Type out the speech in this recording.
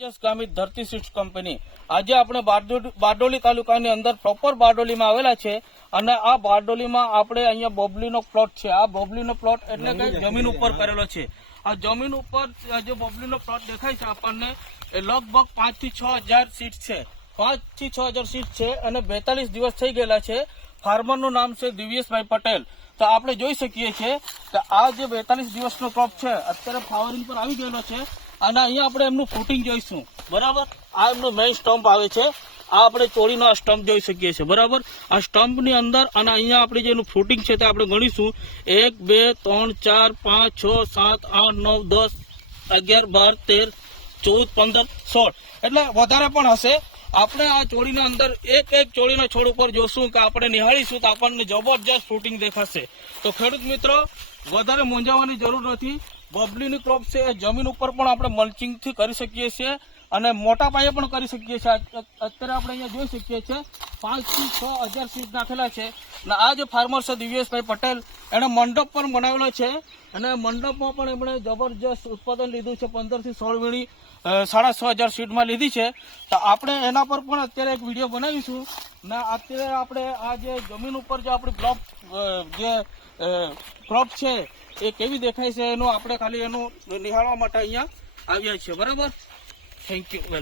તેજસ ધરતી seeds company. આજે આપણે બારડોલી તાલુકાની અંદર પ્રોપર બારડોલીમાં આવેલા છે અને આ બારડોલીમાં આપણે અહીંયા બોબલીનો પ્લોટ છે. આ બોબલીનો પ્લોટ એટલે કે જમીન ઉપર કરેલો છે. આ જમીન ઉપર જે બોબલીનો પ્લોટ દેખાય છે આપણને એ લગભગ પાંચથી છ હજાર સીટ છે. પાંચથી છ હજાર સીટ છે અને બેતાલીસ દિવસ થઈ ગયેલા છે. ફાર્મરનું નામ છે દિવ્યેશભાઈ પટેલ. તો આપણે જોઈ શકીએ છીએ કે આ જે બેતાલીસ દિવસનો ક્રોપ છે, અત્યારે ફ્લાવરિંગ પર આવી ગયેલો છે અને અહીંયા આપણે એમનું ફૂટિંગ જોઈશું. બરાબર? આ એમનું મેઇન સ્ટમ્પ આવે છે. આ આપણે ચોળીનો આ સ્ટમ્પ જોઈ શકીએ છીએ. બરાબર? આ સ્ટમ્પની અંદર અને અહીંયા આપણે જે એનું ફ્રૂટિંગ છે તે આપણે ગણીશું. એક, બે, ત્રણ, ચાર, પાંચ, છ, સાત, આઠ, નવ, દસ, અગિયાર, બાર, તેર, ચૌદ, પંદર, સોળ. એટલે વધારે પણ હશે. આપણે આ ચોળીના અંદર એક એક ચોળીના છોડ ઉપર જોશું કે આપણે નિહાળીશું તો આપણને જબરજસ્ત ફ્રૂટિંગ દેખાશે. તો ખેડૂત મિત્રો, વધારે મૂંઝાવાની જરૂર નથી. બબલીની ક્રોપ છે એ જમીન ઉપર પણ આપણે મલ્ચિંગથી કરી શકીએ છીએ અને મોટા પાયે પણ કરી શકીએ છીએ. અત્યારે આપણે અહીંયા જોઈ શકીએ છીએ પાંચથી છ હજાર સીટ નાખેલા છે. અને આ જે ફાર્મર છે દિવ્યેશભાઈ પટેલ, એણે મંડપ પણ બનાવેલો છે. અને મંડપમાં પણ એમણે જબરજસ્ત ઉત્પાદન લીધું છે. પંદરથી સોળ વીણી સાડા છ હજાર સીટમાં લીધી છે. તો આપણે એના પર પણ અત્યારે એક વીડિયો બનાવીશું. ને અત્યારે આપણે આ જે જમીન ઉપર જે આપણી બ્લોક જે ક્રોપ છે, એ કેવી દેખાય છે એનું આપણે ખાલી એનું નિહાળવા માટે અહીંયા આવ્યા છીએ. બરાબર? Thank you well